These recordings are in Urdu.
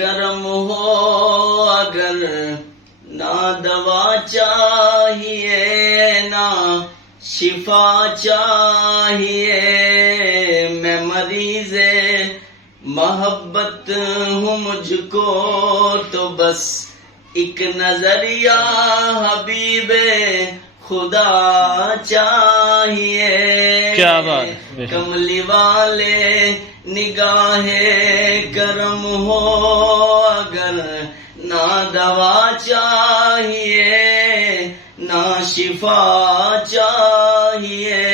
کرم ہو اگر نہ دوا چاہیے نہ شفا چاہیے، میں مریض محبت ہوں، مجھ کو تو بس ایک نظریہ حبیب خدا چاہیے۔ کیا بات ہے، کملی والے نگاہ کرم ہو اگر نہ دوا چاہیے نہ شفا چاہیے،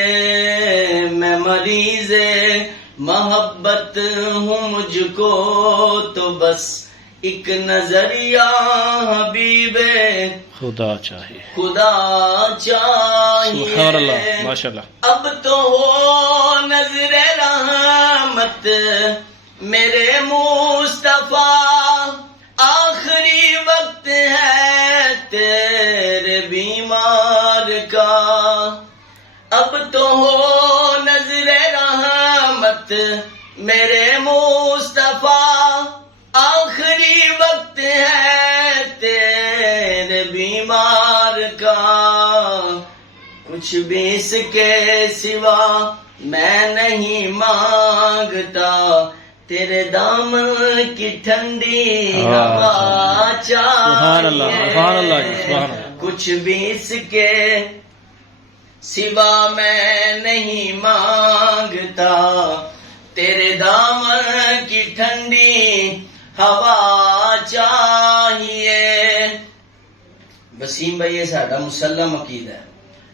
میں مریض محبت ہوں، مجھ کو تو بس ایک نظریہ حبیب خدا چاہیے، خدا چاہیے۔ سبحان اللہ، ماشاء اللہ۔ اب تو ہو نظر رحمت میرے مصطفیٰ، آخری وقت ہے تیرے بیمار کا، اب تو ہو نظر رحمت میرے مصطفیٰ، آخری وقت ہے تیرے بیمار کا، کچھ بھی اس کے سوا میں نہیں مانگتا، تیرے دامن کی ٹھنڈی ہوا سبحان اللہ، سبحان اللہ، چاہیے، سبحان اللہ۔ کچھ بھی اس کے سوا میں نہیں مانگتا، تیرے دامن کی ٹھنڈی ہوا چاہیے۔ وسیم بھائی، یہ ساڈا مسلم عقیدہ ہے،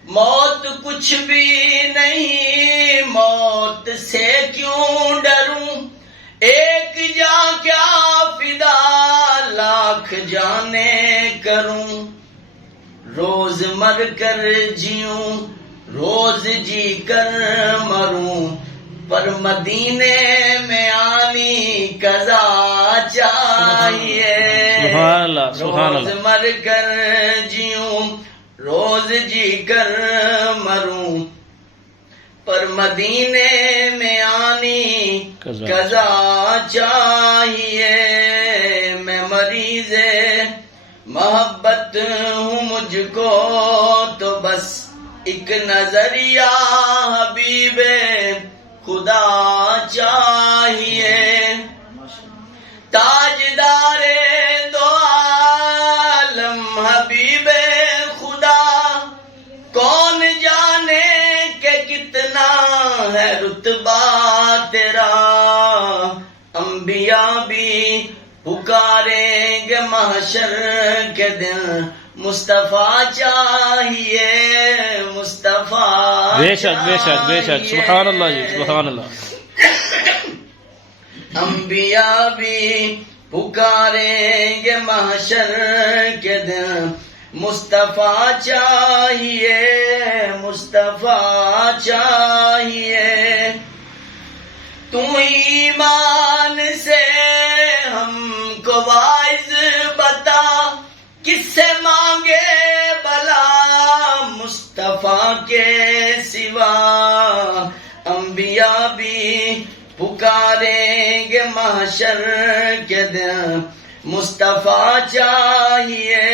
موت کچھ بھی نہیں، موت سے کیوں ڈروں، ایک جاں کیا فدا لاکھ جانیں کروں، روز مر کر جیوں روز جی کر مروں، پر مدینے میں آنی قضا چاہیے، سبحان اللہ، سبحان روز اللہ۔ مر کر جیوں روز جی کر مروں، پر مدینے میں آنی قضا چاہیے، میں مریض محبت ہوں، مجھ کو تو بس ایک نظریہ حبیب خدا چاہیے، تاجدار دو عالم حبیب خدا، کون جانے کہ کتنا ہے رتبہ تیرا، انبیاء بھی پکاریں گے محشر کے دن، مصطفیٰ چاہیے، مصطفیٰ بے شک، بے شک، بے شک، سبحان اللہ جی، سبحان اللہ۔ انبیاء بھی پکاریں گے محشر کے دن، مصطفیٰ چاہیے، مصطفیٰ چاہیے، تو ایمان سے ہم کو واعظ بتا، کس سے مانگے بلا مصطفیٰ کے سوا، انبیاء بھی پکاریں گے محشر کے دن، مصطفیٰ چاہیے،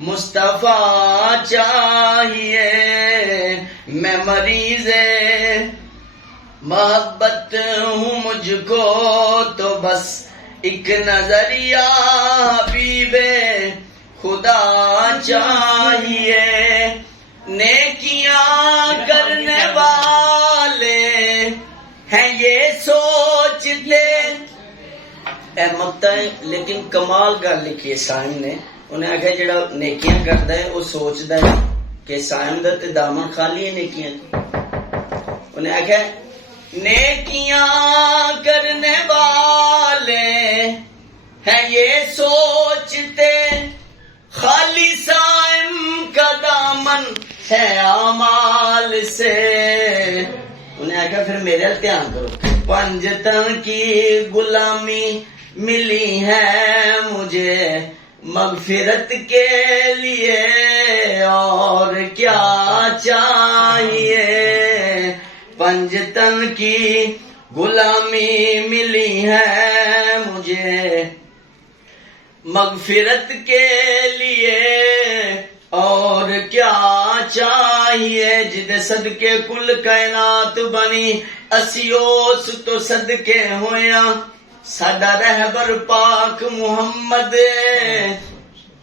مصطفیٰ چاہیے، میں مریض محبت ہوں، مجھ کو تو بس ایک نظریہ حبیب خدا چاہیے، نیکیاں کرنے والے ہیں یہ سوچتے، اے مقطع لیکن کمال گل لکھی ہے سائم نے، انہیں آخیا جڑا نیکیاں کرتا ہے وہ سوچتا ہے کہ سائم دا تے دامن خالی ہے نیکیاں، انہیں آخیا نیکیاں کرنے والے ہیں یہ سوچتے، خالی سائم کا دامن ہے اعمال سے، انہیں آخیا پھر میرے دھیان کرو، پنجتن کی غلامی ملی ہے مجھے مغفرت کے لیے، اور کیا چاہیے، پنجتن کی غلامی ملی ہے مجھے مغفرت کے لیے اور کیا چاہیے، جد صدقے کل کائنات بنی، اسی اس تو صدقے ہویا، ساڈا رہبر پاک محمد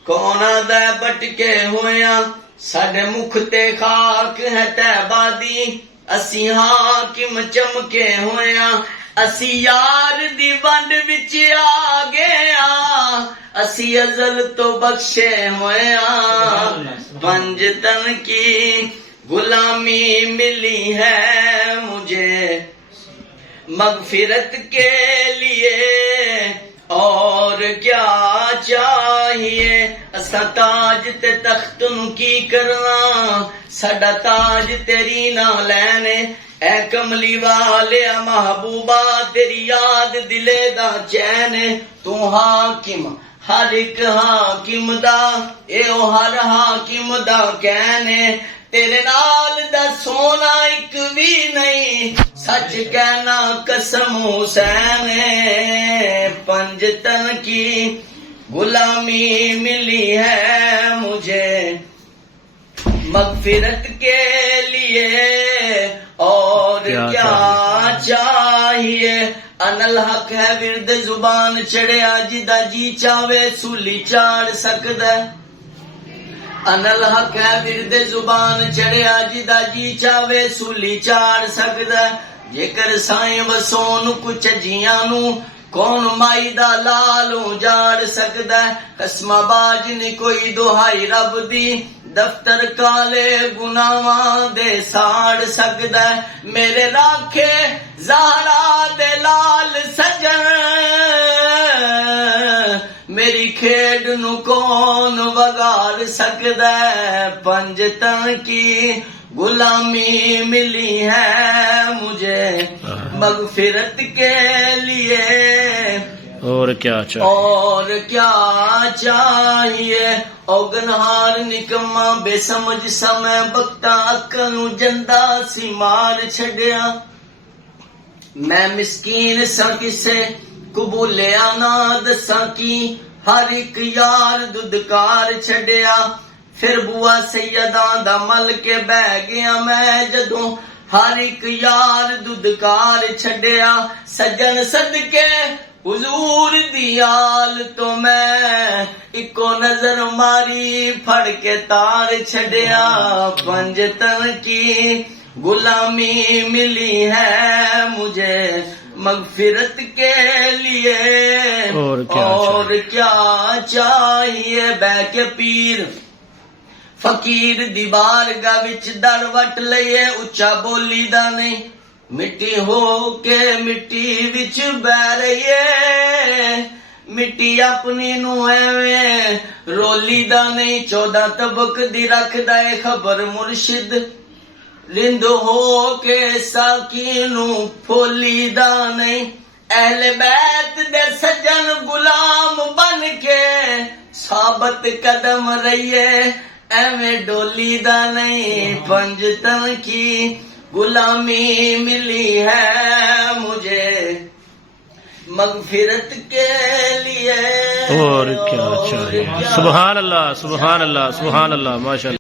کونا دے بٹکے ہویا، ساڈے مکھ تے خاک ہے طیبہ دی، اسی حاکم چمکے ہویا، اسی یار دی ونڈ وچ آ گیا، اسی ازل تو بخشے ہویا، پنج تن کی غلامی ملی ہے مجھے، مغفرت کے لیے اور کیا چاہیے، اسا تاج تے تخت نو کی کرنا، ساڈا تاج تیری نہ لینے، اے کملی والے محبوبہ تیری یاد دلے دا چین، تو حاکم ہر ایک حاکم دا، اے او ہر حاکم دا کہنے، تیرے نال دا سونا ایک بھی نہیں، سچ کہنا قسم حسین، پنج تن کی غلامی ملی ہے مجھے، مغفرت کے لیے اور کیا چاہیے، ان الحق ہے ورد زبان چڑھیا، جدا جی چاہے سولی چاڑ سکدا، ان الحق ہے ورد زبان چڑھیا، جدا جی چاہے سولی چاڑ سکدا، جے کر سائیں وسون کچھ جیاں نو کون مائی دا لالوں جاڑ سکدا، قسم باج نہیں کوئی دہائی رب دی، دفتر کالے گناواں دے ساڑ سکدا، میرے راکھے زہرا دے لال سجن، میری کھیڈ نو کون وگاڑ سکدا، پنج تن کی غلامی ملی ہے مجھے، مغفرت کے لیے اور کیا چاہیے، اور کیا چاہیے، اوگنہار نکما بے سمجھ سمے بکتا اکل نو جندا سی مار چھڈیا، میں مسکین سا کسے قبولیا نہ دساں کی، ہر ایک یار ددکار چھڈیا، پھر بوا سیداں دا مل کے بہ گیا میں جدوں، ہر ایک یار ددکار چھڈیا، سجن صدقے حضور دی آل تو میں اکو نظر ماری پھڑ کے تار چھڈیا، پنج تن کی غلامی ملی ہے مجھے، مغفرت کے لیے اور کیا چاہیے، بہ کے پیر فقیر دی بارگاہ وچ در وٹ لئے، اچا بولی دا نہیں، مٹی ہو کے مٹی وچ بہ رہیے، مٹی اپنی نو ایویں رولی دا نہیں، 14 طبق دی رکھ دے خبر مرشد، رند ہو کے ساکی نو پھولی دا نہیں، اہل بیت دے سجن غلام بن کے ثابت قدم رہیے، ایویں ڈولی دا نہیں، پنج تن کی غلامی ملی ہے مجھے، مغفرت کے لیے اور کیا چاہیے، سبحان اللہ سبحان اللہ سبحان اللہ، ماشاء اللہ۔